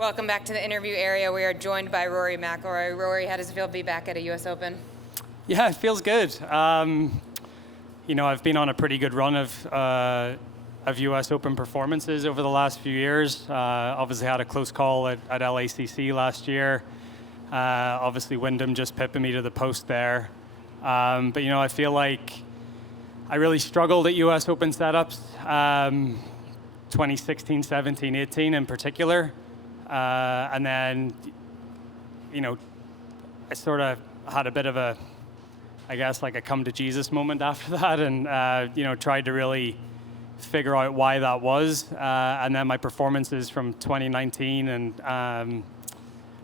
Welcome back to the interview area. We are joined by Rory McIlroy. Rory, how does it feel to be back at a U.S. Open? Yeah, it feels good. You know, I've been on a pretty good run of U.S. Open performances over the last few years. Obviously had a close call at LACC last year. Obviously Wyndham just pipping me to the post there. But you know, I feel like I really struggled at U.S. Open setups, 2016, 17, 18 in particular. And then, you know, I sort of had a bit of a, I guess, like a come to Jesus moment after that, and you know, tried to really figure out why that was. And then my performances from 2019 and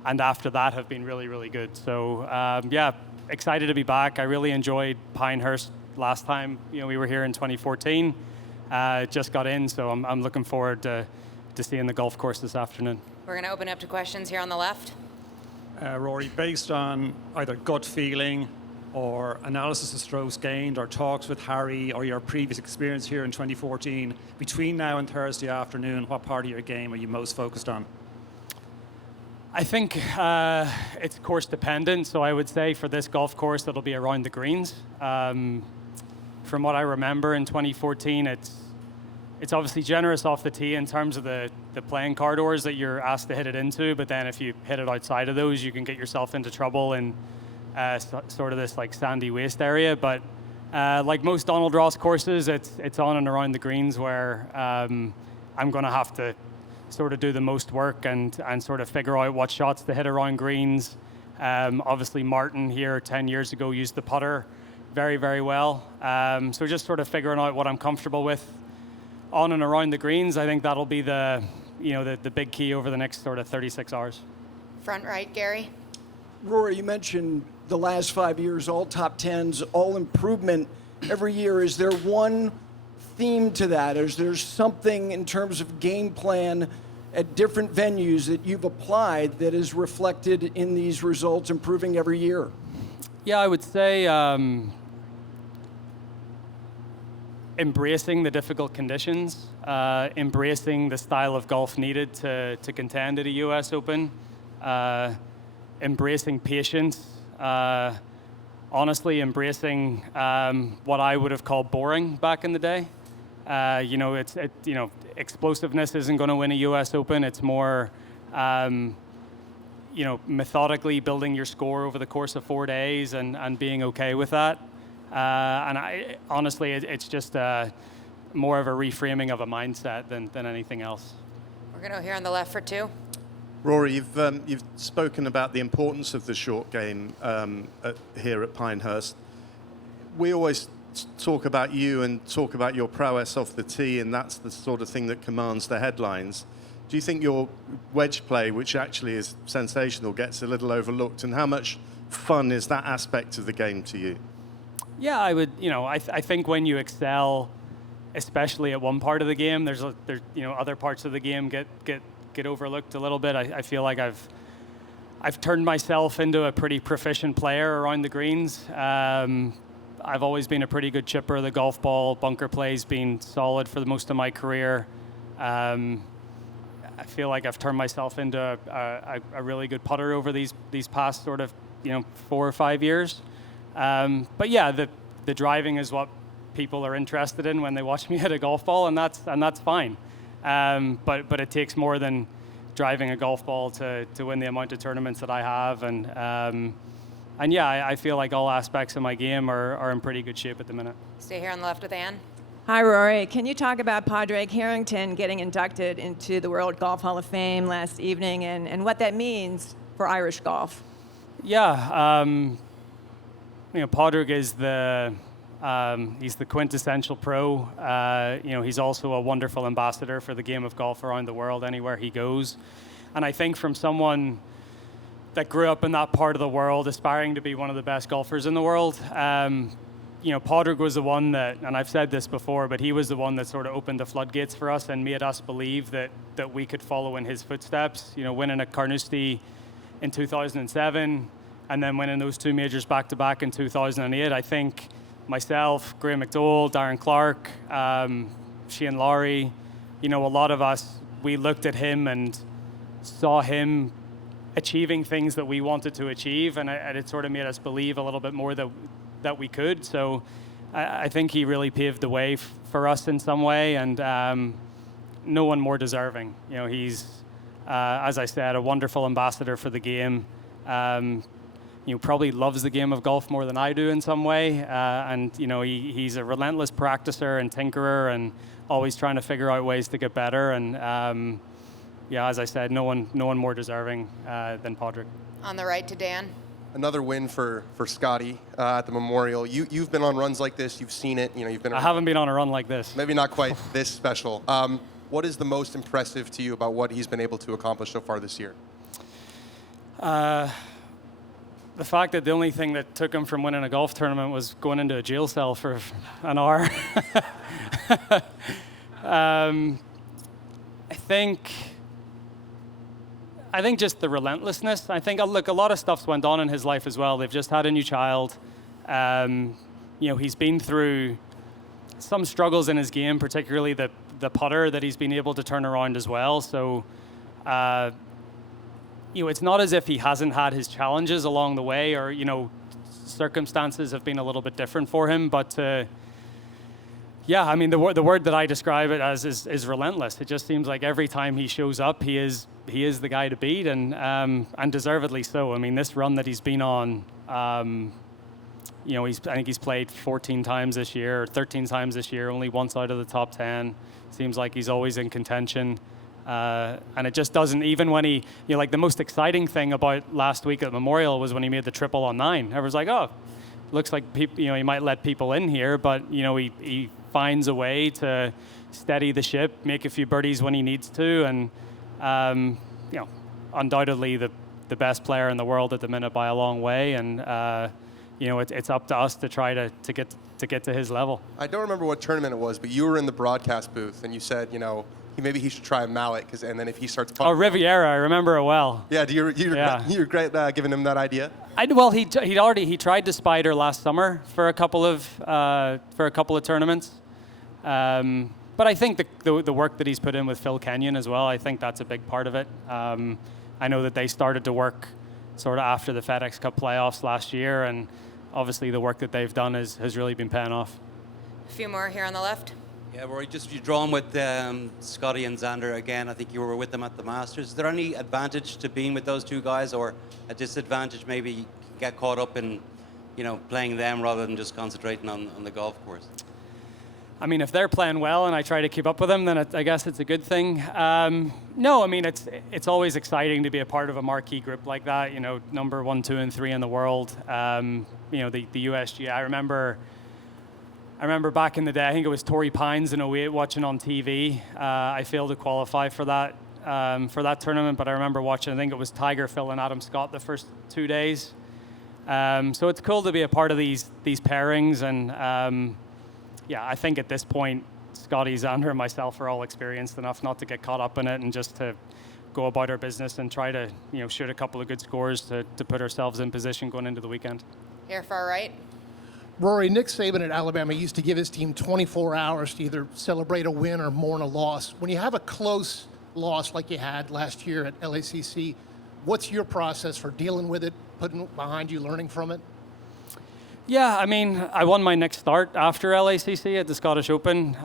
after that have been really, really good. So yeah, excited to be back. I really enjoyed Pinehurst last time. You know, we were here in 2014. Just got in, so I'm looking forward to seeing the golf course this afternoon. We're going to open up to questions here on the left. Rory, based on either gut feeling or analysis of strokes gained or talks with Harry or your previous experience here in 2014, between now and Thursday afternoon, what part of your game are you most focused on? I think it's course dependent, so I would say for this golf course it'll be around the greens. From what I remember in 2014, it's obviously generous off the tee in terms of the playing corridors that you're asked to hit it into, but then if you hit it outside of those, you can get yourself into trouble in sort of this like sandy waste area. But like most Donald Ross courses, it's on and around the greens where I'm going to have to sort of do the most work and sort of figure out what shots to hit around greens. Obviously Martin here 10 years ago used the putter very, very well. So just sort of figuring out what I'm comfortable with on and around the greens. I think that'll be the big key over the next sort of 36 hours. Front right, Gary. Rory, you mentioned the last 5 years, all top tens, all improvement every year. Is there one theme to that? Is there something in terms of game plan at different venues that you've applied that is reflected in these results, improving every year? Yeah, I would say embracing the difficult conditions, embracing the style of golf needed to contend at a US Open, embracing patience, honestly embracing what I would have called boring back in the day. You know, explosiveness isn't going to win a US Open. It's more, you know, methodically building your score over the course of 4 days and being okay with that. And honestly, it's just more of a reframing of a mindset than anything else. We're going to go here on the left for two. Rory, you've spoken about the importance of the short game here at Pinehurst. We always talk about you and talk about your prowess off the tee, and that's the sort of thing that commands the headlines. Do you think your wedge play, which actually is sensational, gets a little overlooked? And how much fun is that aspect of the game to you? Yeah, I would. You know, I think when you excel, especially at one part of the game, there's you know, other parts of the game get overlooked a little bit. I feel like I've turned myself into a pretty proficient player around the greens. I've always been a pretty good chipper of the golf ball. Bunker play's been solid for the most of my career. I feel like I've turned myself into a really good putter over these past sort of, you know, 4 or 5 years. But yeah, the driving is what people are interested in when they watch me hit a golf ball, and that's fine. But it takes more than driving a golf ball to win the amount of tournaments that I have, and yeah, I feel like all aspects of my game are in pretty good shape at the minute. Stay here on the left with Ann. Hi, Rory. Can you talk about Pádraig Harrington getting inducted into the World Golf Hall of Fame last evening and what that means for Irish golf? Yeah, you know, Pádraig is he's the quintessential pro. You know, he's also a wonderful ambassador for the game of golf around the world anywhere he goes. And I think from someone that grew up in that part of the world, aspiring to be one of the best golfers in the world, you know, Pádraig was the one that, and I've said this before, but he was the one that sort of opened the floodgates for us and made us believe that we could follow in his footsteps. You know, winning at Carnoustie in 2007, and then winning those 2 majors back-to-back in 2008. I think myself, Graham McDowell, Darren Clark, Shane Lowry, you know, a lot of us, we looked at him and saw him achieving things that we wanted to achieve, and it sort of made us believe a little bit more that we could. So I think he really paved the way for us in some way, and no one more deserving. You know, he's, as I said, a wonderful ambassador for the game. You know, probably loves the game of golf more than I do in some way, and you know, he's a relentless practicer and tinkerer, and always trying to figure out ways to get better. And yeah, as I said, no one more deserving than Pádraig. On the right to Dan. Another win for Scottie at the Memorial. You've been on runs like this. You've seen it. You know, you've been. I haven't been on a run like this. Maybe not quite this special. What is the most impressive to you about what he's been able to accomplish so far this year? The fact that the only thing that took him from winning a golf tournament was going into a jail cell for an hour. I think just the relentlessness. I think, look, a lot of stuff's went on in his life as well. They've just had a new child. You know, he's been through some struggles in his game, particularly the putter that he's been able to turn around as well. So, you know, it's not as if he hasn't had his challenges along the way, or, you know, circumstances have been a little bit different for him. But yeah, I mean, the word that I describe it as is relentless. It just seems like every time he shows up, he is the guy to beat, and deservedly so. I mean, this run that he's been on, you know, I think he's played 14 times this year, or 13 times this year, only once out of the top 10. Seems like he's always in contention. And it just doesn't, even when he, you know, like the most exciting thing about last week at Memorial was when he made the triple on 9. Everyone's like, oh, looks like people, you know, he might let people in here, but, you know, he finds a way to steady the ship, make a few birdies when he needs to, and, you know, undoubtedly the best player in the world at the minute by a long way, and, you know, it's up to us to try to get to his level. I don't remember what tournament it was, but you were in the broadcast booth, and you said, you know, maybe he should try a mallet, and then if he starts putting. Oh, Riviera, I remember it well. Yeah, you're great giving him that idea. Well, he tried to spider last summer for a couple of tournaments, but I think the work that he's put in with Phil Kenyon as well, I think that's a big part of it. I know that they started to work sort of after the FedEx Cup playoffs last year, and obviously the work that they've done has really been paying off. A few more here on the left. Yeah, Rory, just you drawn with Scottie and Xander again. I think you were with them at the Masters. Is there any advantage to being with those two guys, or a disadvantage maybe you get caught up in, you know, playing them rather than just concentrating on the golf course? I mean, if they're playing well and I try to keep up with them, then I guess it's a good thing. No, I mean, it's always exciting to be a part of a marquee group like that. You know, number 1, 2, and 3 in the world. You know, the USGA. I remember back in the day, I think it was Torrey Pines in 08 watching on TV. I failed to qualify for that tournament, but I remember watching, I think it was Tiger, Phil, and Adam Scott the first 2 days. So it's cool to be a part of these pairings, and yeah, I think at this point, Scottie, Xander, and myself are all experienced enough not to get caught up in it, and just to go about our business and try to, you know, shoot a couple of good scores to put ourselves in position going into the weekend. Here, far right. Rory, Nick Saban at Alabama used to give his team 24 hours to either celebrate a win or mourn a loss. When you have a close loss like you had last year at LACC, what's your process for dealing with it, putting it behind you, learning from it? Yeah, I mean, I won my next start after LACC at the Scottish Open.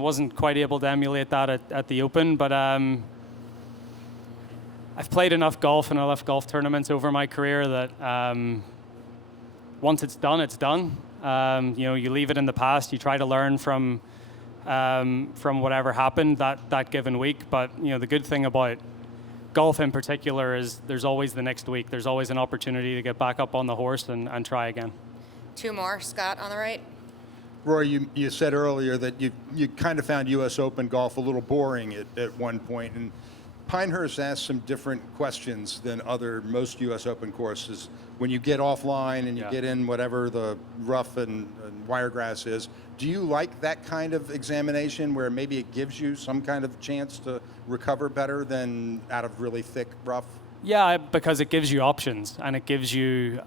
Wasn't quite able to emulate that at the Open, but I've played enough golf and enough golf tournaments over my career that once it's done, it's done. You know, you leave it in the past. You try to learn from whatever happened that given week. But you know, the good thing about golf in particular is there's always the next week. There's always an opportunity to get back up on the horse and try again. 2 more. Scott on the right. Rory, you said earlier that you kind of found U.S. Open golf a little boring at one point, and Pinehurst asked some different questions than most U.S. Open courses. When you get offline and you get in whatever the rough and wiregrass is, do you like that kind of examination where maybe it gives you some kind of chance to recover better than out of really thick rough? Yeah, because it gives you options, and it gives you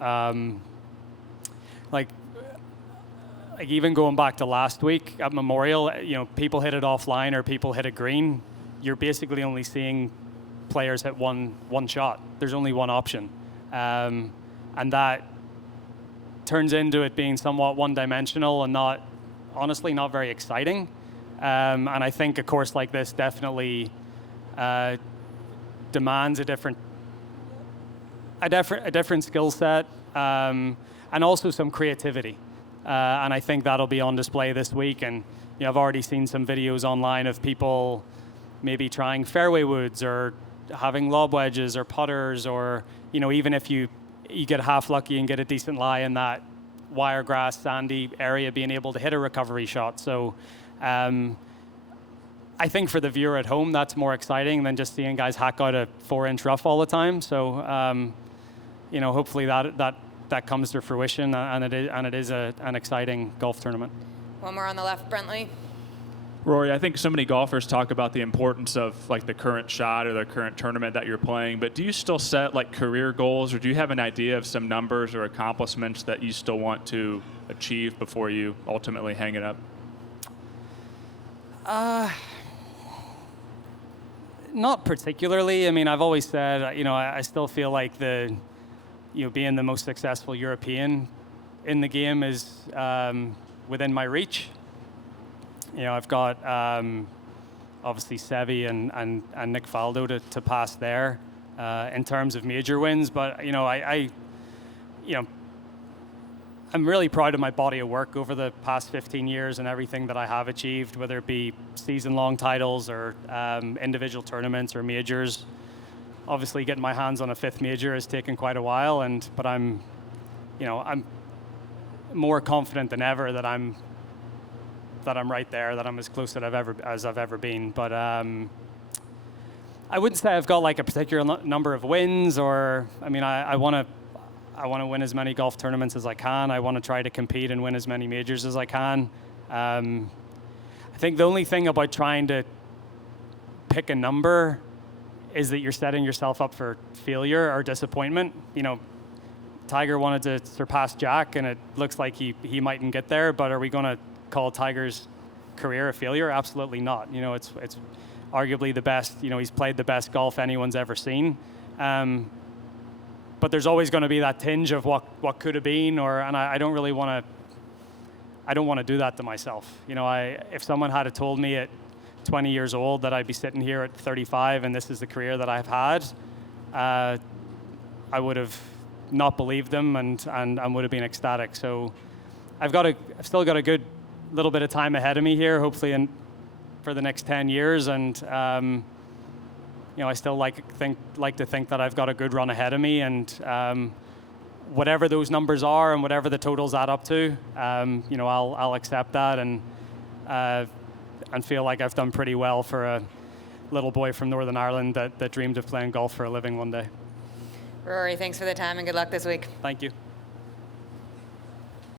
like even going back to last week at Memorial, you know, people hit it offline or people hit a green. You're basically only seeing players hit one shot. There's only one option, and that turns into it being somewhat one-dimensional and honestly not very exciting. And I think a course like this definitely demands a different skill set, and also some creativity. And I think that'll be on display this week. And I've already seen some videos online of people maybe trying fairway woods or having lob wedges or putters, or even if you get half lucky and get a decent lie in that wiregrass sandy area, being able to hit a recovery shot. So I think for the viewer at home, that's more exciting than just seeing guys hack out a 4-inch rough all the time. So hopefully that comes to fruition, and it is an exciting golf tournament. One more on the left, Brentley. Rory, I think so many golfers talk about the importance of like the current shot or the current tournament that you're playing, but do you still set like career goals, or do you have an idea of some numbers or accomplishments that you still want to achieve before you ultimately hang it up? Not particularly. I mean, I've always said, I still feel like being the most successful European in the game is within my reach. I've got obviously Seve and Nick Faldo to pass there in terms of major wins, but I'm really proud of my body of work over the past 15 years and everything that I have achieved, whether it be season-long titles or individual tournaments or majors. Obviously, getting my hands on a 5th major has taken quite a while, but I'm more confident than ever that I'm right there, that I'm as close as I've ever been. But I wouldn't say I've got like a particular number of wins, or I want to win as many golf tournaments as I can. I want to try to compete and win as many majors as I can. I think the only thing about trying to pick a number is that you're setting yourself up for failure or disappointment. Tiger wanted to surpass Jack, and it looks like he mightn't get there, but are we going to call Tiger's career a failure? Absolutely not. It's arguably the best. He's played the best golf anyone's ever seen. But there's always going to be that tinge of what could have been, and I don't really want to. I don't want to do that to myself. If someone had told me at 20 years old that I'd be sitting here at 35 and this is the career that I've had, I would have not believed them and would have been ecstatic. So I've still got a good little bit of time ahead of me here, hopefully for the next 10 years, and I still like to think that I've got a good run ahead of me, and whatever those numbers are and whatever the totals add up to, I'll accept that and feel like I've done pretty well for a little boy from Northern Ireland that dreamed of playing golf for a living one day. Rory, thanks for the time and good luck this week. Thank you.